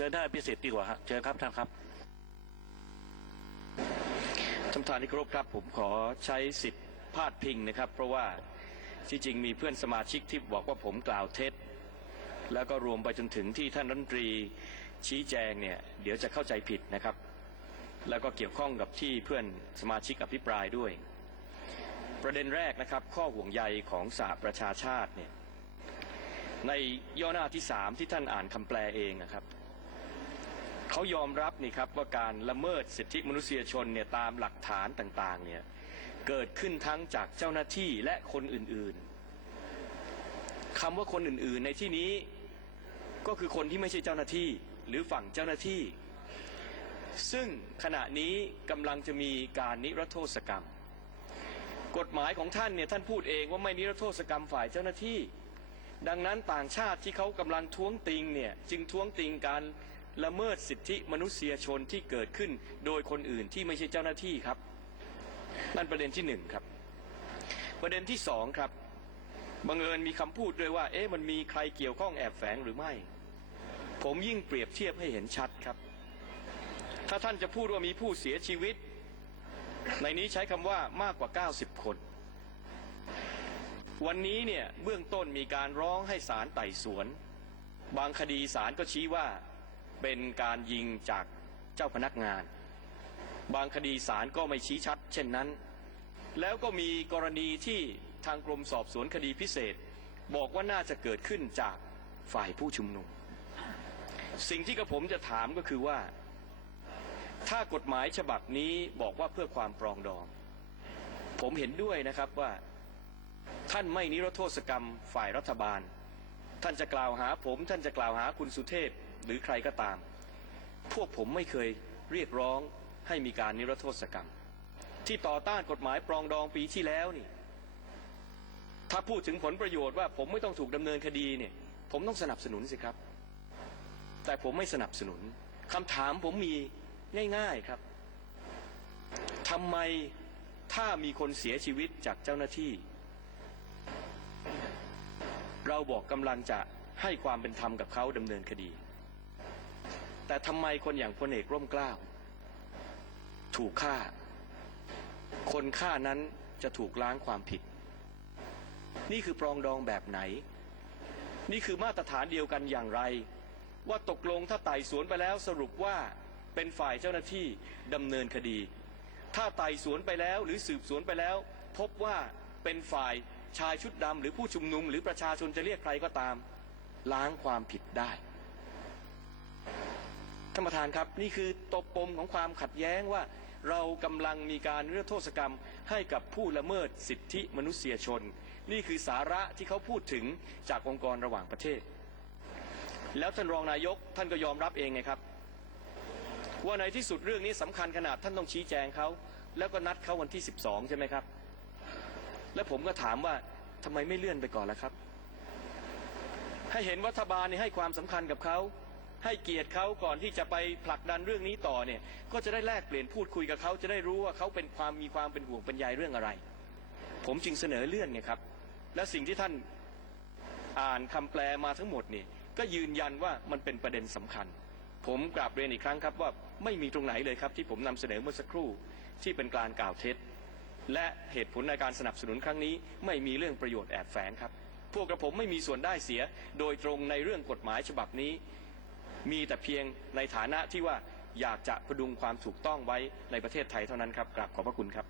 เชิญท่านอภิสิทธิ์ดีกว่าฮะเชิญครับท่านครับท่านประธานที่เคารพครับ ผมขอใช้สิทธิ์พาดพิงนะครับ เพราะว่าที่จริงมีเพื่อนสมาชิกที่บอกว่าผมกล่าวเท็จ แล้วก็รวมไปจนถึงที่ท่านรัฐมนตรีชี้แจงเนี่ยเดี๋ยวจะเข้าใจผิดนะครับ แล้วก็เกี่ยวข้องกับที่เพื่อนสมาชิกอภิปรายด้วย ประเด็นแรกนะครับ ข้อห่วงใยของสหประชาชาติเนี่ยในย่อหน้าที่สามที่ท่านอ่านคำแปลเองนะครับ เขายอมรับนี่ครับว่าการละเมิดสิทธิมนุษยชนเนี่ยตามหลักฐานต่างๆเนี่ยเกิดขึ้นทั้งจากเจ้าหน้าที่และคนอื่นๆคำว่าคนอื่นๆ ในที่นี้ก็คือคนที่ไม่ใช่เจ้าหน้าที่หรือฝั่งเจ้าหน้าที่ ซึ่งขณะนี้กำลังจะมีการนิรโทษกรรม กฎหมายของท่านเนี่ยท่านพูดเองว่าไม่นิรโทษกรรมฝ่ายเจ้าหน้าที่ ดังนั้นต่างชาติที่เขากำลังท้วงติงเนี่ยจึงท้วงติงการ ละเมิดสิทธิมนุษยชนที่เกิดขึ้น โดยคนอื่นที่ไม่ใช่เจ้าหน้าที่ครับ นั่นประเด็นที่หนึ่งครับ ประเด็นที่สองครับบังเอิญมีคำพูดด้วยว่า เอ๊ะมันมีใครเกี่ยวข้องแอบแฝงหรือไม่ ผมยิ่งเปรียบเทียบให้เห็นชัดครับ ถ้าท่านจะพูดว่ามีผู้เสียชีวิต ในนี้ใช้คำว่ามากกว่า 90 คน วันนี้เนี่ยเบื้องต้นมีการร้องให้ศาลไต่สวน บางคดีศาลก็ชี้ว่า เป็นการยิงจากเจ้าพนักงาน บางคดีศาลก็ไม่ชี้ชัด เช่นนั้น แล้วก็มีกรณีที่ทางกรมสอบสวนคดีพิเศษ บอกว่าน่าจะเกิดขึ้นจากฝ่ายผู้ชุมนุม สิ่งที่กระผมจะถามก็คือว่า ถ้ากฎหมายฉบับนี้บอกว่าเพื่อความปรองดอง ผมเห็นด้วยนะครับว่าท่านไม่นิรโทษกรรมฝ่ายรัฐบาล ท่านจะกล่าวหาผม ท่านจะกล่าวหาคุณสุเทพ หรือใครก็ตาม พวกผมไม่เคยเรียกร้องให้มีการนิรโทษกรรม ที่ต่อต้านกฎหมายปรองดองปีที่แล้วนี่ ถ้าพูดถึงผลประโยชน์ว่าผมไม่ต้องถูกดำเนินคดีเนี่ย ผมต้องสนับสนุนสิครับ แต่ผมไม่สนับสนุนคำถามผมมีง่าย ๆครับทำไมถ้ามีคนเสียชีวิตจากเจ้าหน้าที่ เราบอกกำลังจะให้ความเป็นธรรมกับเขาดำเนินคดี แต่ทำไมคนอย่างพลเอกร่มเกล้าถูกฆ่า คนฆ่านั้นจะถูกล้างความผิด นี่คือปรองดองแบบไหน นี่คือมาตรฐานเดียวกันอย่างไร ว่าตกลงถ้าไต่สวนไปแล้วสรุปว่าเป็นฝ่ายเจ้าหน้าที่ดำเนินคดี ถ้าไต่สวนไปแล้วหรือสืบสวนไปแล้ว พบว่าเป็นฝ่ายชายชุดดำหรือผู้ชุมนุม หรือประชาชนจะเรียกใครก็ตาม ล้างความผิดได้ ท่านประธานครับ นี่คือตบปมของความขัดแย้งว่า เรากำลังมีการนิรโทษกรรมให้กับผู้ละเมิดสิทธิมนุษยชน นี่คือสาระที่เขาพูดถึงจากองค์กรระหว่างประเทศ แล้วท่านรองนายกท่านก็ยอมรับเองไงครับ ว่าในที่สุดเรื่องนี้สำคัญขนาดท่านต้องชี้แจงเขาแล้วก็นัดเขาวันที่ 12 ใช่ไหมครับ แล้วผมก็ถามว่าทำไมไม่เลื่อนไปก่อนล่ะครับ ให้เห็นรัฐบาลนี่ให้ความสำคัญกับเขา ให้เกียรติเขาก่อนที่จะไปผลักดันเรื่องนี้ต่อเนี่ยก็จะได้แลกเปลี่ยนพูดคุยกับเขาจะได้รู้ว่าเขาเป็นความมีความเป็นห่วงเป็นใยเรื่องอะไร ผมจึงเสนอเลื่อนไงครับและสิ่งที่ท่านอ่านคำแปลมาทั้งหมดนี่ก็ยืนยันว่ามันเป็นประเด็นสำคัญ ผมกราบเรียนอีกครั้งครับว่าไม่มีตรงไหนเลยครับที่ผมนำเสนอเมื่อสักครู่ที่เป็นการกล่าวเท็จ และเหตุผลในการสนับสนุนครั้งนี้ ไม่มีเรื่องประโยชน์แอบแฝงครับ พวกกระผมไม่มีส่วนได้เสียโดยตรงในเรื่องกฎหมายฉบับนี้ มีแต่เพียงในฐานะที่ว่าอยากจะพดุงความถูกต้องไว้ในประเทศไทยเท่านั้นครับกราบขอบพระคุณครับ